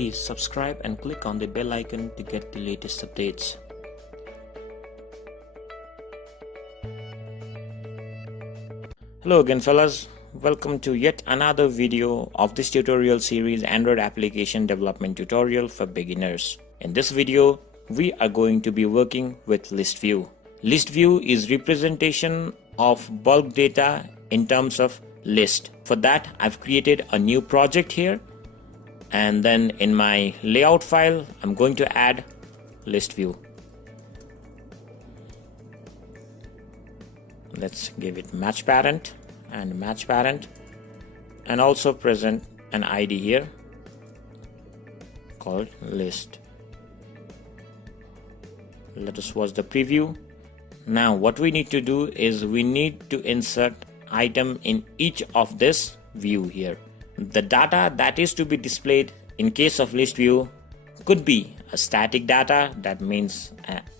Please subscribe and click on the bell icon to get the latest updates. Hello again fellas, welcome to yet another video of this tutorial series, Android application development tutorial for beginners. In this video, we are going to be working with list view. List view is representation of bulk data in terms of list. For that, I've created a new project here, and then in my layout file, I'm going to add list view. Let's give it match parent, and also present an ID here called list. Let us watch the preview. Now what we need to do is we need to insert item in each of this view here. The data that is to be displayed in case of list view could be a static data, that means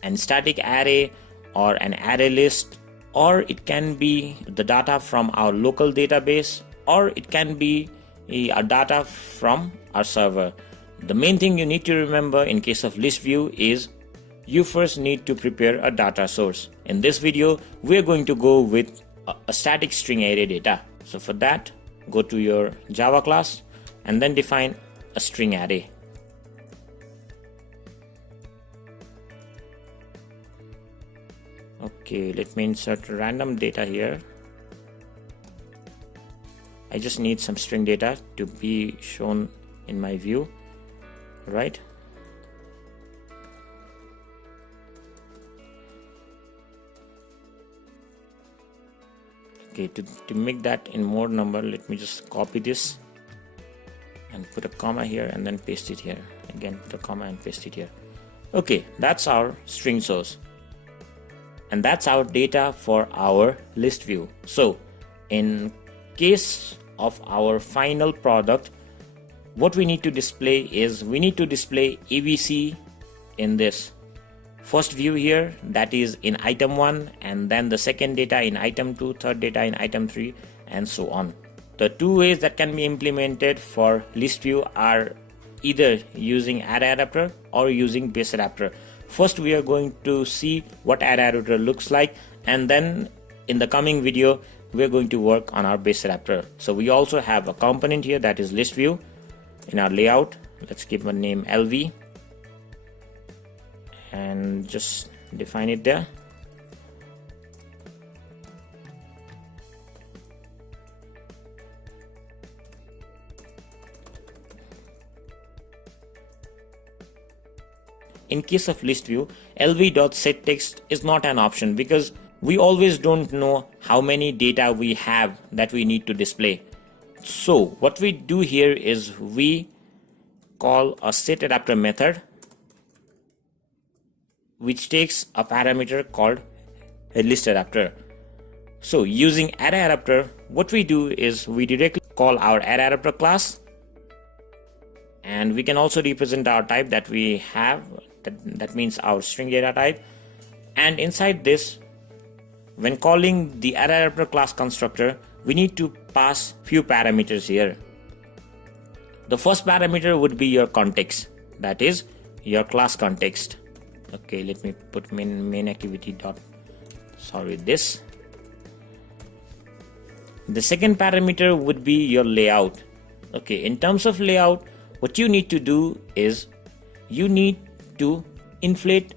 an static array or an array list, or it can be the data from our local database, or it can be a data from our server. The main thing you need to remember in case of list view is you first need to prepare a data source. In this video, we're going to go with a static string array data. So for that, go to your Java class and then define a string array. Okay, let me insert random data here. I just need some string data to be shown in my view, right? Okay, to make that in more number, let me just copy this and put a comma here and then paste it here. Again, put a comma and paste it here. Okay, that's our string source. And that's our data for our list view. So in case of our final product, what we need to display is we need to display ABC in this first view here, that is in item 1, and then the second data in item 2, third data in item 3, and so on. The two ways that can be implemented for list view are either using array adapter or using base adapter. First, we are going to see what array adapter looks like, and then in the coming video, we are going to work on our base adapter. So we also have a component here that is list view. In our layout, let's give a name LV and just define it there. In case of list view, lv.setText is not an option because we always don't know how many data we have that we need to display. So what we do here is we call a setAdapter method, which takes a parameter called a list adapter. So using array adapter, what we do is we directly call our array adapter class, and we can also represent our type that we have. That means our string data type. And inside this, when calling the array adapter class constructor, we need to pass few parameters here. The first parameter would be your context, that is your class context. Okay, let me put main activity dot, this. The second parameter would be your layout. Okay, in terms of layout, what you need to do is you need to inflate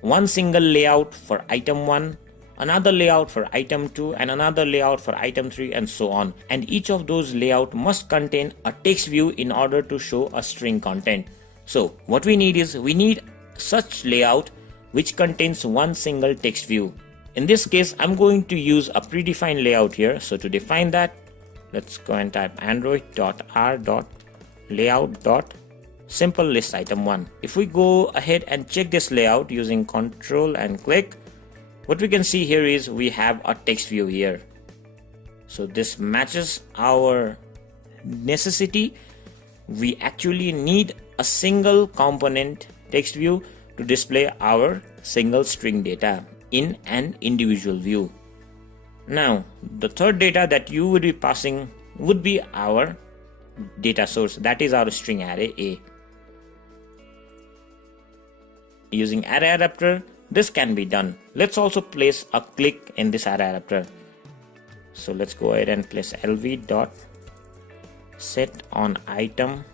one single layout for item 1, another layout for item 2, and another layout for item 3, and so on. And each of those layout must contain a text view in order to show a string content. So what we need is we need such layout which contains one single text view. In this case, I'm going to use a predefined layout here. So to define that, let's go and type android.r.layout.simple list item 1. If we go ahead and check this layout using control and click, what we can see here is we have a text view here. So this matches our necessity. We actually need a single component text view to display our single string data in an individual view. Now, the third data that you would be passing would be our data source, that is our string array A. using array adapter, this can be done. Let's also place a click in this array adapter. So let's go ahead and place lv dot set on item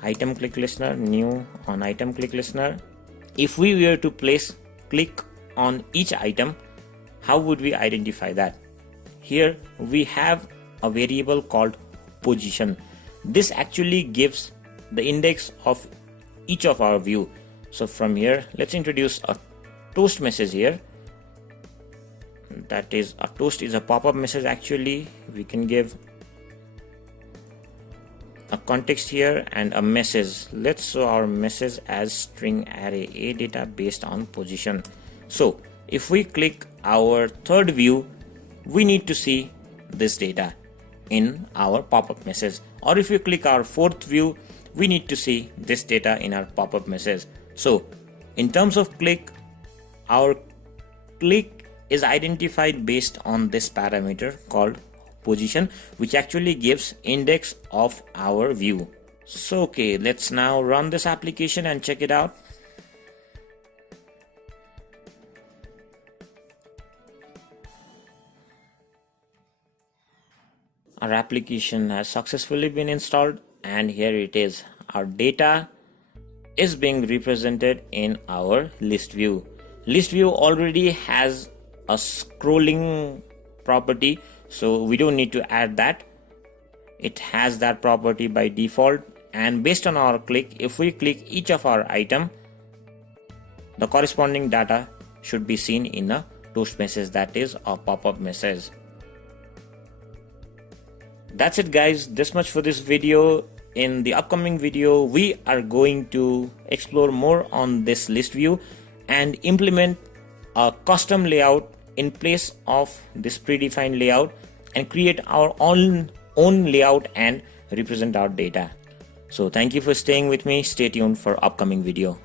click listener, new on item click listener. If we were to place click on each item, how would we identify that? Here we have a variable called position. This actually gives the index of each of our view. So from here, let's introduce a toast message here. That is, a toast is a pop-up message. Actually, we can give a context here and a message. Let's show our message as string array a data based on position. So if we click our third view, we need to see this data in our pop-up message. Or if we click our fourth view, we need to see this data in our pop-up message. So in terms of click, our click is identified based on this parameter called position, which actually gives index of our view. So okay, let's now run this application and check it out. Our application has successfully been installed, and here it is. Our data is being represented in our list view. List view already has a scrolling property, so we don't need to add that. It has that property by default, and based on our click, if we click each of our item, the corresponding data should be seen in a toast message, that is a pop-up message. That's it guys, this much for this video. In the upcoming video, we are going to explore more on this list view and implement a custom layout in place of this predefined layout and create our own layout and represent our data. So thank you for staying with me. Stay tuned for upcoming video.